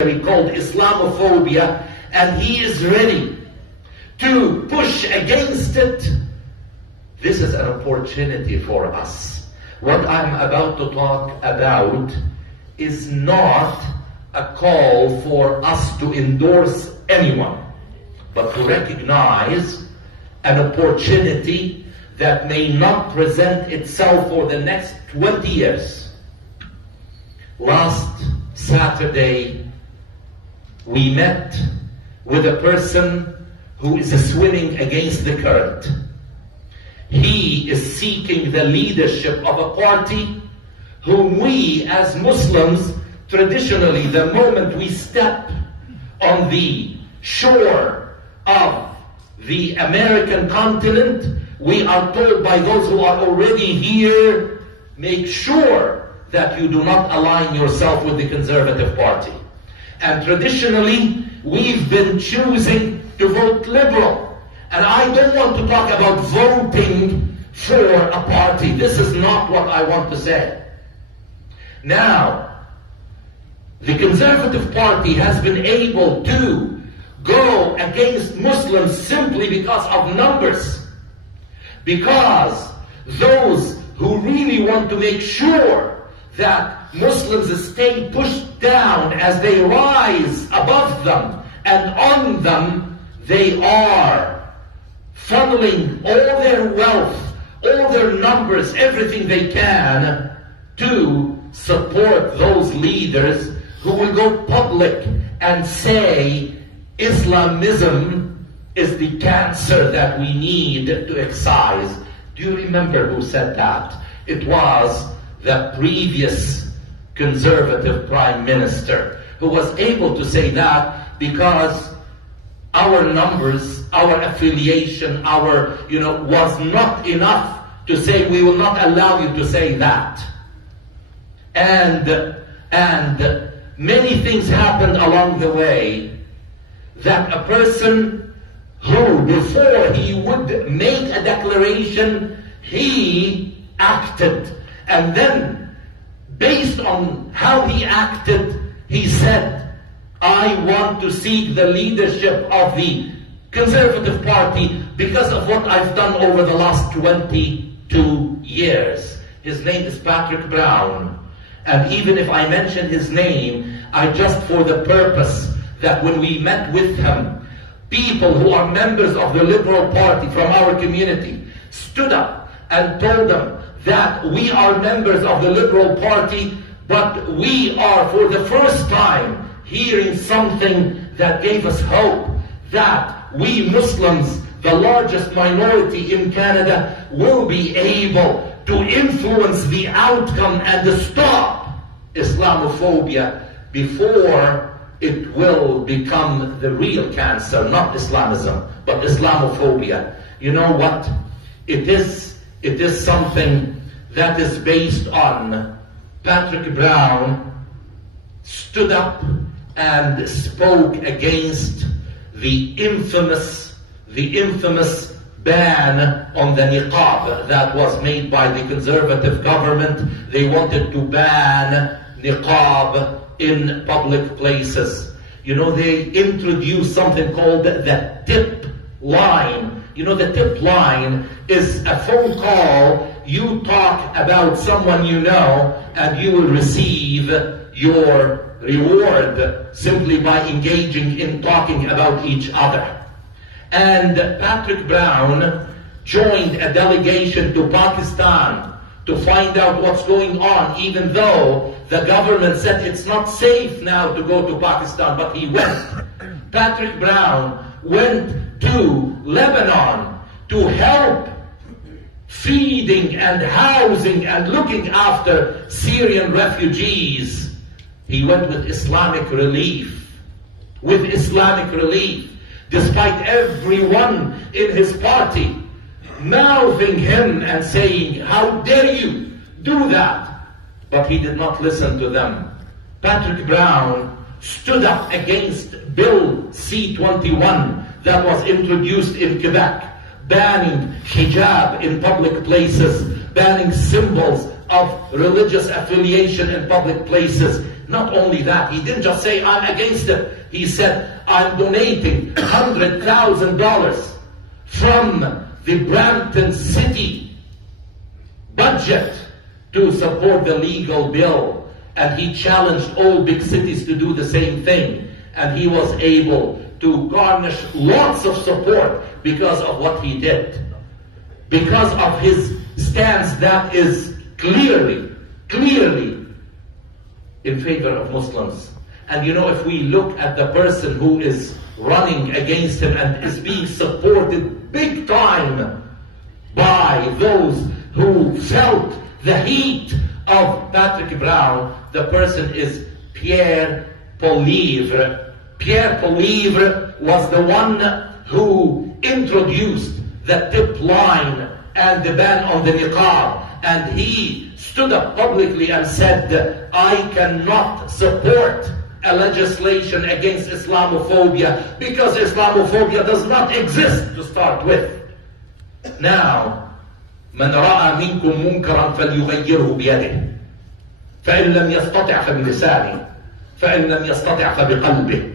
called Islamophobia, and he is ready to push against it. This is an opportunity for us. What I'm about to talk about is not a call for us to endorse anyone, but to recognize an opportunity that may not present itself for the next 20 years. Last Saturday, we met with a person who is swimming against the current. He is seeking the leadership of a party whom we as Muslims, traditionally, the moment we step on the shore of the American continent, we are told by those who are already here, make sure that you do not align yourself with the Conservative Party. And traditionally, we've been choosing to vote liberal. And I don't want to talk about voting for a party. This is not what I want to say. Now, the Conservative Party has been able to go against Muslims simply because of numbers. Because those who really want to make sure that Muslims stay pushed down as they rise above them and on them, they are funneling all their wealth, all their numbers, everything they can to support those leaders who will go public and say Islamism is the cancer that we need to excise. Do you remember who said that? It was the previous Conservative Prime Minister who was able to say that because our numbers, our affiliation, was not enough to say we will not allow you to say that. And many things happened along the way that a person who, before he would make a declaration, he acted. And then, based on how he acted, he said, I want to seek the leadership of the Conservative Party because of what I've done over the last 22 years. His name is Patrick Brown. And even if I mention his name, I just for the purpose that when we met with him, people who are members of the Liberal Party from our community stood up and told them that we are members of the Liberal Party, but we are for the first time hearing something that gave us hope that we Muslims, the largest minority in Canada, will be able to influence the outcome and to stop Islamophobia before it will become the real cancer, not Islamism, but Islamophobia. You know what? It is something that is based on Patrick Brown stood up and spoke against the infamous ban on the niqab that was made by the Conservative government. They wanted to ban niqab in public places. You know, they introduced something called the tip line. You know, the tip line is a phone call. You talk about someone you know, and you will receive your reward simply by engaging in talking about each other. And Patrick Brown joined a delegation to Pakistan to find out what's going on, even though the government said it's not safe now to go to Pakistan, but he went. Patrick Brown went to Lebanon to help feeding and housing and looking after Syrian refugees. He went with Islamic Relief. With Islamic Relief. Despite everyone in his party mouthing him and saying, how dare you do that? But he did not listen to them. Patrick Brown stood up against Bill C-21 that was introduced in Quebec, banning hijab in public places, banning symbols of religious affiliation in public places. Not only that, he didn't just say, I'm against it. He said, I'm donating $100,000 from the Brampton City budget to support the legal bill. And he challenged all big cities to do the same thing. And he was able to garnish lots of support because of what he did. Because of his stance that is clearly in favor of Muslims. And you know, if we look at the person who is running against him and is being supported big time by those who felt the heat of Patrick Brown, the person is Pierre Poilievre. Pierre Poilievre was the one who introduced the tip line and the ban on the niqab. And he stood up publicly and said, I cannot support a legislation against Islamophobia because Islamophobia does not exist to start with. Now, من رأى منكم منكرا فليغيره بيده فإن لم يستطع فبلسانه فإن لم يستطع فبقلبه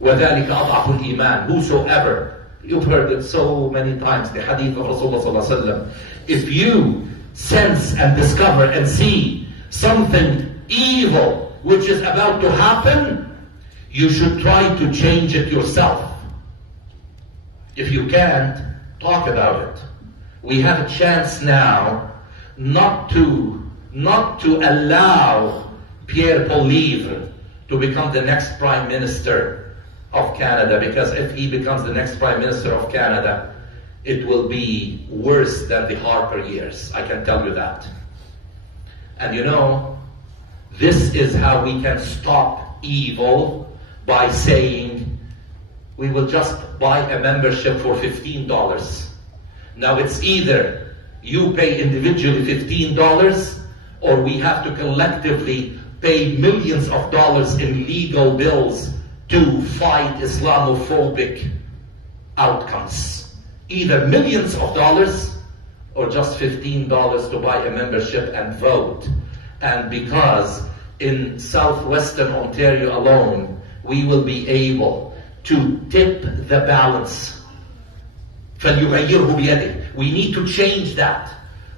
وذلك أضعف الإيمان. Whosoever, you've heard it so many times, the hadith of Rasulullah sallallahu alaihi wasallam, if you sense and discover and see something evil which is about to happen, you should try to change it yourself. If you can't, talk about it. We have a chance now not to allow Pierre Poilievre to become the next Prime Minister of Canada, because if he becomes the next Prime Minister of Canada, it will be worse than the Harper years. I can tell you that. And you know, this is how we can stop evil, by saying, we will just buy a membership for $15. Now it's either you pay individually $15, or we have to collectively pay millions of dollars in legal bills to fight Islamophobic outcomes. Either millions of dollars or just $15 to buy a membership and vote. And because in southwestern Ontario alone, we will be able to tip the balance. فَلْيُغَيِّرْهُ بِيَدِهِ. We need to change that,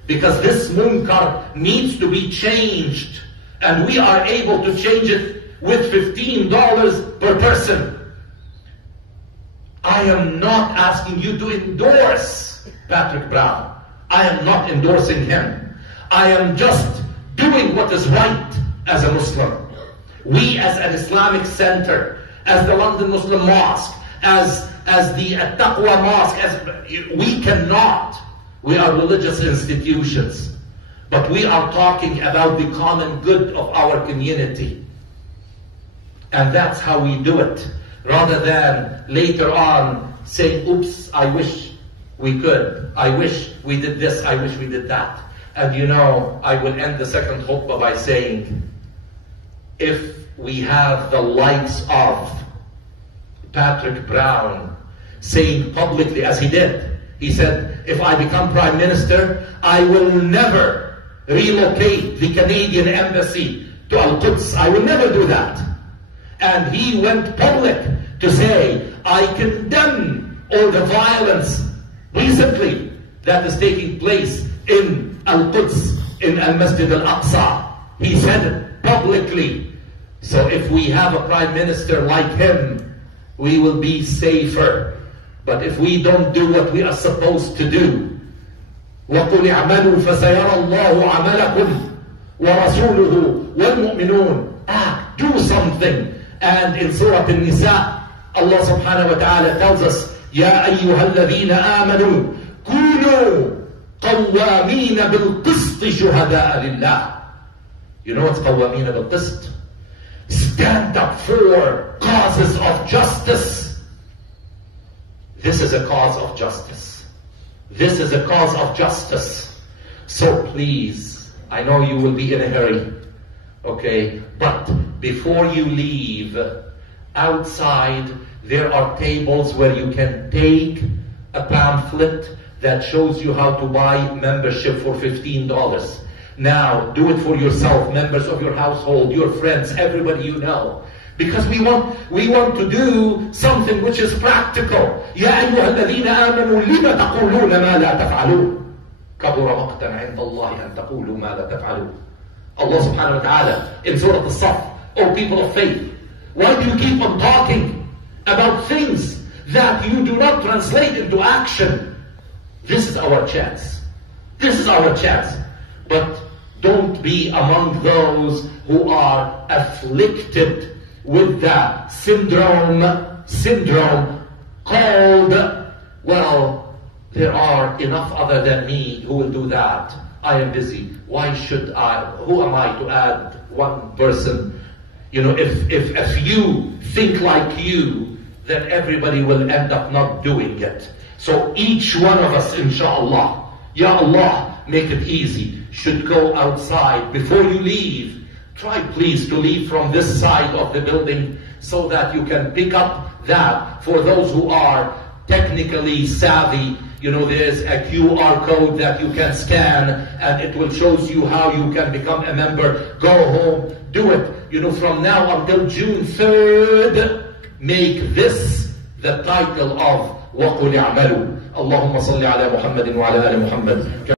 because this munkar needs to be changed, and we are able to change it with $15 per person. I am not asking you to endorse Patrick Brown. I am not endorsing him. I am just doing what is right as a Muslim. We as an Islamic center, as the London Muslim Mosque, as the At-Taqwa Mosque, we cannot. We are religious institutions, but we are talking about the common good of our community. And that's how we do it, rather than later on saying, oops, I wish we could. I wish we did this. I wish we did that. And you know, I will end the second khutbah by saying, if we have the likes of Patrick Brown saying publicly, as he did, he said, if I become Prime Minister, I will never relocate the Canadian embassy to Al-Quds. I will never do that. And he went public to say, I condemn all the violence recently that is taking place in Al-Quds, in Al-Masjid Al-Aqsa. He said it publicly. So if we have a Prime Minister like him, we will be safer. But if we don't do what we are supposed to do, وَقُلِ اعْمَلُوا فَسَيَرَى اللَّهُ عَمَلَكُمْ وَرَسُولُهُ وَالْمُؤْمِنُونَ. Do something. And in Surah An-Nisa, Allah subhanahu wa ta'ala tells us, يَا أَيُّهَا الَّذِينَ آمَنُوا كُونُوا قَوَّامِينَ بِالْقِسْطِ شُهَدَاءَ لِلَّهِ. You know what's قَوَّامِينَ بِالْقِسْطِ? Stand up for causes of justice. This is a cause of justice. This is a cause of justice. So please, I know you will be in a hurry, okay? But before you leave, outside there are tables where you can take a pamphlet that shows you how to buy membership for $15. Now, do it for yourself, members of your household, your friends, everybody you know. Because we want to do something which is practical. يا أيها الذين آمنوا لم تقولون ما لا تفعلون كبر مقتا عند الله أن تقولوا ما لا تفعلون. Allah subhanahu wa ta'ala in Surah As-Saff, O people of faith, why do you keep on talking about things that you do not translate into action? This is our chance. This is our chance. But don't be among those who are afflicted with the syndrome called, well, there are enough other than me who will do that. I am busy. Why should I? Who am I to add one person? You know, if you think like you, then everybody will end up not doing it. So each one of us, inshallah, Ya Allah, make it easy, should go outside. Before you leave, try please to leave from this side of the building so that you can pick up that. For those who are technically savvy, you know, there's a QR code that you can scan and it will show you how you can become a member. Go home, do it. You know, from now until June 3rd, make this the title of وَقُلْ اعْمَلُوا. اللهم صل على محمد وعلى آل محمد.